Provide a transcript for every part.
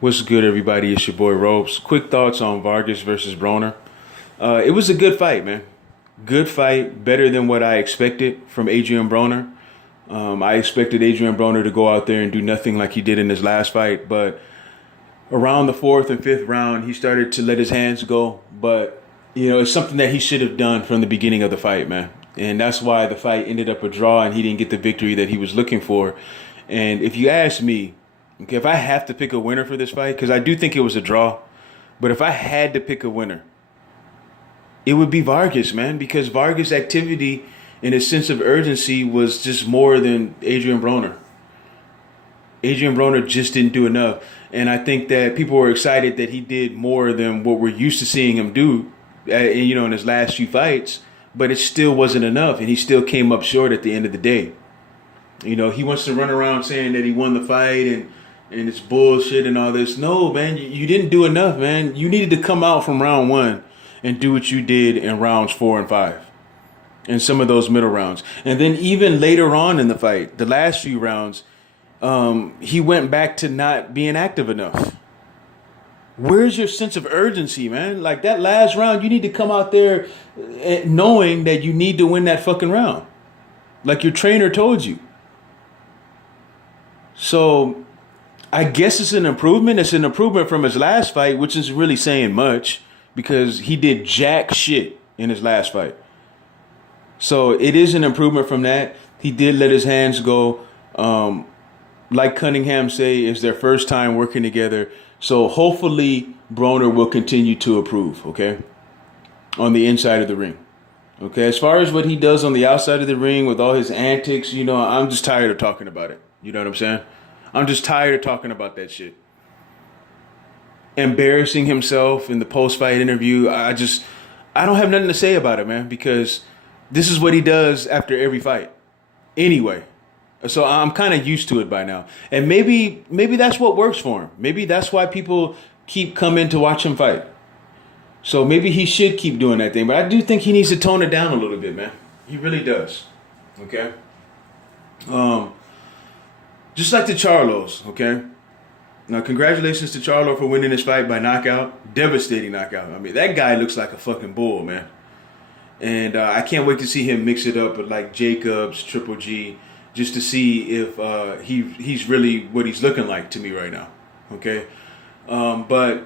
What's good, everybody? It's your boy Ropes. Quick thoughts on Vargas versus Broner. It was a good fight, man. Good fight, better than what I expected from Adrian Broner. I expected Adrian Broner to go out there and do nothing like he did in his last fight, but around the fourth and fifth round, he started to let his hands go. But it's something that he should have done from the beginning of the fight, man. And that's why the fight ended up a draw, and he didn't get the victory that he was looking for. And if you ask me, okay, if I have to pick a winner for this fight, because I do think it was a draw, but if I had to pick a winner, it would be Vargas, man, because Vargas' activity and his sense of urgency was just more than Adrian Broner. Adrian Broner just didn't do enough. And I think that people were excited that he did more than what we're used to seeing him do, in his last few fights, but it still wasn't enough, and he still came up short at the end of the day. He wants to run around saying that he won the fight and it's bullshit and all this. No, man, you didn't do enough, man. You needed to come out from round one and do what you did in rounds 4 and 5 and some of those middle rounds. And then even later on in the fight, the last few rounds, he went back to not being active enough. Where's your sense of urgency, man? Like that last round, you need to come out there knowing that you need to win that fucking round. Like your trainer told you. So I guess it's an improvement. It's an improvement from his last fight, which isn't really saying much because he did jack shit in his last fight. So it is an improvement from that. He did let his hands go. Like Cunningham say, it's their first time working together. So hopefully Broner will continue to improve, okay, on the inside of the ring. Okay, as far as what he does on the outside of the ring with all his antics, I'm just tired of talking about it. You know what I'm saying? I'm just tired of talking about that shit. Embarrassing himself in the post-fight interview. I don't have nothing to say about it, man, because this is what he does after every fight. Anyway, so I'm kind of used to it by now. And maybe that's what works for him. Maybe that's why people keep coming to watch him fight. So maybe he should keep doing that thing. But I do think he needs to tone it down a little bit, man. He really does. Okay? Just like the Charlos, okay? Now, congratulations to Charlo for winning this fight by knockout. Devastating knockout. I mean, that guy looks like a fucking bull, man. And I can't wait to see him mix it up with like Jacobs, Triple G, just to see if he's really what he's looking like to me right now, okay? But,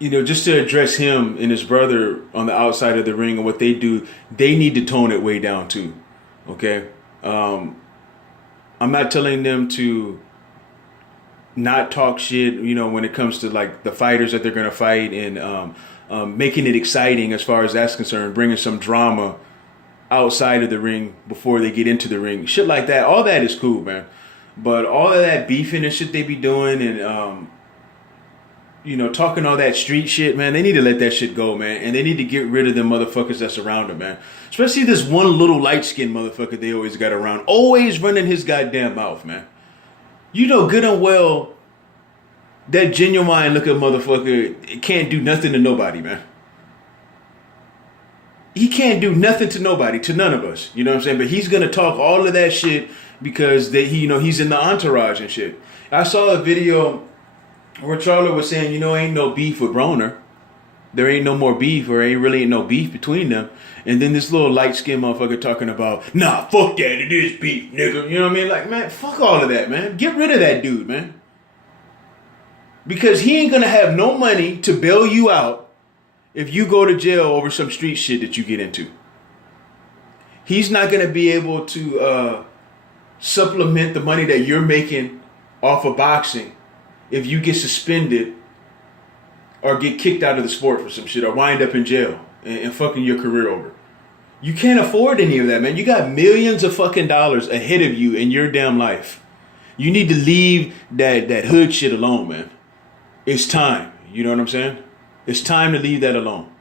just to address him and his brother on the outside of the ring and what they do, they need to tone it way down too, okay? I'm not telling them to not talk shit, when it comes to like the fighters that they're going to fight and making it exciting as far as that's concerned, bringing some drama outside of the ring before they get into the ring. Shit like that. All that is cool, man. But all of that beefing and shit they be doing and, talking all that street shit, man, they need to let that shit go, man. And they need to get rid of them motherfuckers that surround them, man. Especially this one little light-skinned motherfucker they always got around. Always running his goddamn mouth, man. You know good and well that genuine looking motherfucker can't do nothing to nobody, man. He can't do nothing to nobody, to none of us. You know what I'm saying? But he's going to talk all of that shit because he's in the entourage and shit. I saw a video where Charlo was saying, ain't no beef with Broner. There ain't no more beef, or ain't no beef between them. And then this little light-skinned motherfucker talking about, nah, fuck that, it is beef, nigga. You know what I mean? Like, man, fuck all of that, man. Get rid of that dude, man. Because he ain't gonna have no money to bail you out if you go to jail over some street shit that you get into. He's not gonna be able to supplement the money that you're making off of boxing if you get suspended or get kicked out of the sport for some shit or wind up in jail and fucking your career over. You can't afford any of that, man. You got millions of fucking dollars ahead of you in your damn life. You need to leave that hood shit alone, man. It's time. You know what I'm saying? It's time to leave that alone.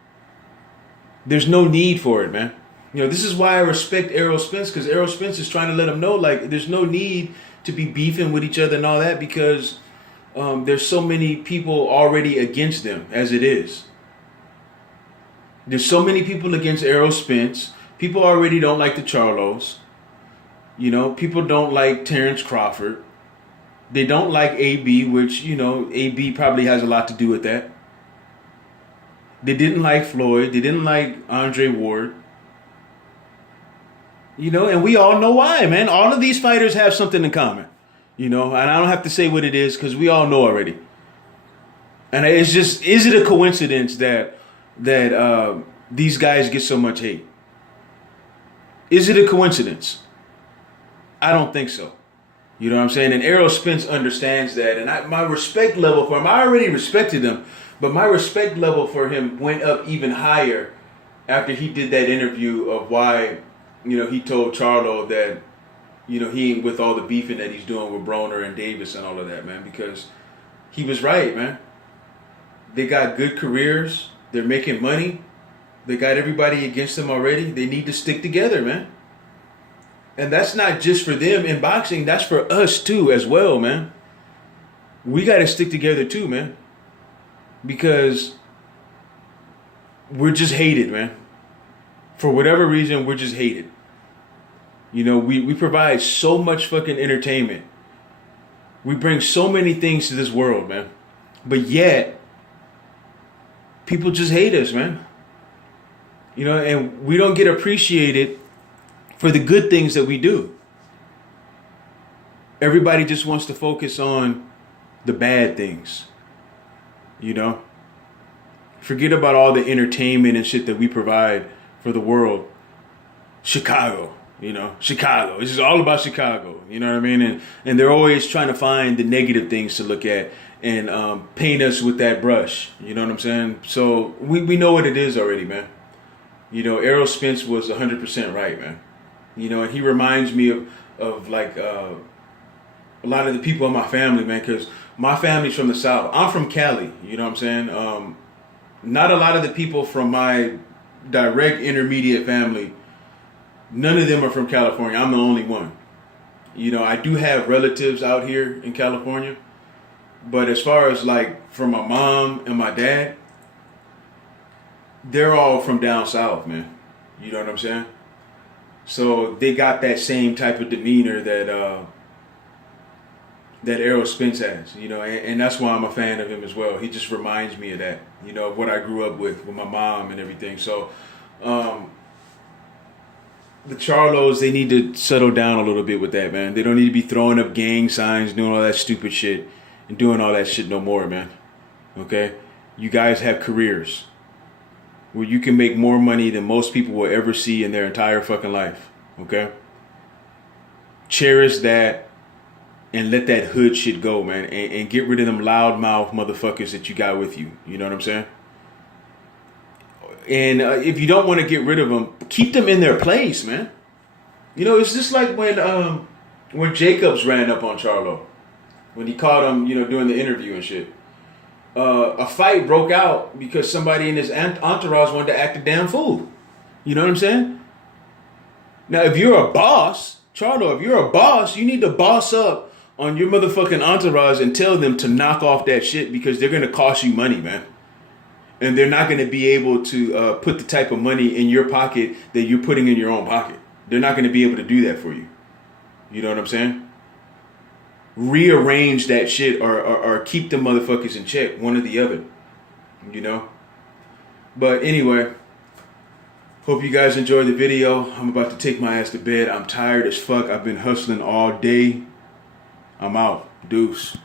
There's no need for it, man. This is why I respect Errol Spence, because Errol Spence is trying to let him know, like, there's no need to be beefing with each other and all that because there's so many people already against them as it is. There's so many people against Errol Spence. People already don't like the Charlos. People don't like Terrence Crawford. They don't like AB, which, you know, AB probably has a lot to do with that. They didn't like Floyd. They didn't like Andre Ward. You know, and we all know why, man. All of these fighters have something in common. You know, and I don't have to say what it is because we all know already. And it's just, is it a coincidence that these guys get so much hate? Is it a coincidence? I don't think so. You know what I'm saying? And Errol Spence understands that. And my respect level for him, I already respected him, but my respect level for him went up even higher after he did that interview of why, you know, he told Charlo that, you know, he ain't with all the beefing that he's doing with Broner and Davis and all of that, man, because he was right, man. They got good careers. They're making money. They got everybody against them already. They need to stick together, man. And that's not just for them in boxing. That's for us, too, as well, man. We got to stick together, too, man. Because we're just hated, man. For whatever reason, we're just hated. You know, we provide so much fucking entertainment. We bring so many things to this world, man. But yet, people just hate us, man. You know, and we don't get appreciated for the good things that we do. Everybody just wants to focus on the bad things. You know? Forget about all the entertainment and shit that we provide for the world. Chicago, you know, Chicago. This is all about Chicago. You know what I mean? And they're always trying to find the negative things to look at and paint us with that brush. You know what I'm saying? So we know what it is already, man. You know, Errol Spence was 100% right, man. You know, and he reminds me of like a lot of the people in my family, man, because my family's from the South. I'm from Cali, you know what I'm saying? Not a lot of the people from my direct intermediate family, none of them are from California. I'm the only one. You know, I do have relatives out here in California, but as far as like from my mom and my dad, they're all from down south, man. You know what I'm saying? So they got that same type of demeanor that Errol Spence has, you know, and that's why I'm a fan of him as well. He just reminds me of that, you know, of what I grew up with my mom and everything. So the Charlos, they need to settle down a little bit with that, man. They don't need to be throwing up gang signs, doing all that stupid shit, and doing all that shit no more, man. Okay? You guys have careers where you can make more money than most people will ever see in their entire fucking life. Okay? Cherish that and let that hood shit go, man. And get rid of them loudmouth motherfuckers that you got with you. You know what I'm saying? And if you don't want to get rid of them, keep them in their place, man. You know, it's just like when Jacobs ran up on Charlo. When he caught him, you know, doing the interview and shit. A fight broke out because somebody in his entourage wanted to act a damn fool. You know what I'm saying? Now, if you're a boss, Charlo, if you're a boss, you need to boss up on your motherfucking entourage and tell them to knock off that shit because they're going to cost you money, man. And they're not going to be able to put the type of money in your pocket that you're putting in your own pocket. They're not going to be able to do that for you. You know what I'm saying? Rearrange that shit or keep the motherfuckers in check, one or the other. You know? But anyway, hope you guys enjoyed the video. I'm about to take my ass to bed. I'm tired as fuck. I've been hustling all day. I'm out. Deuce.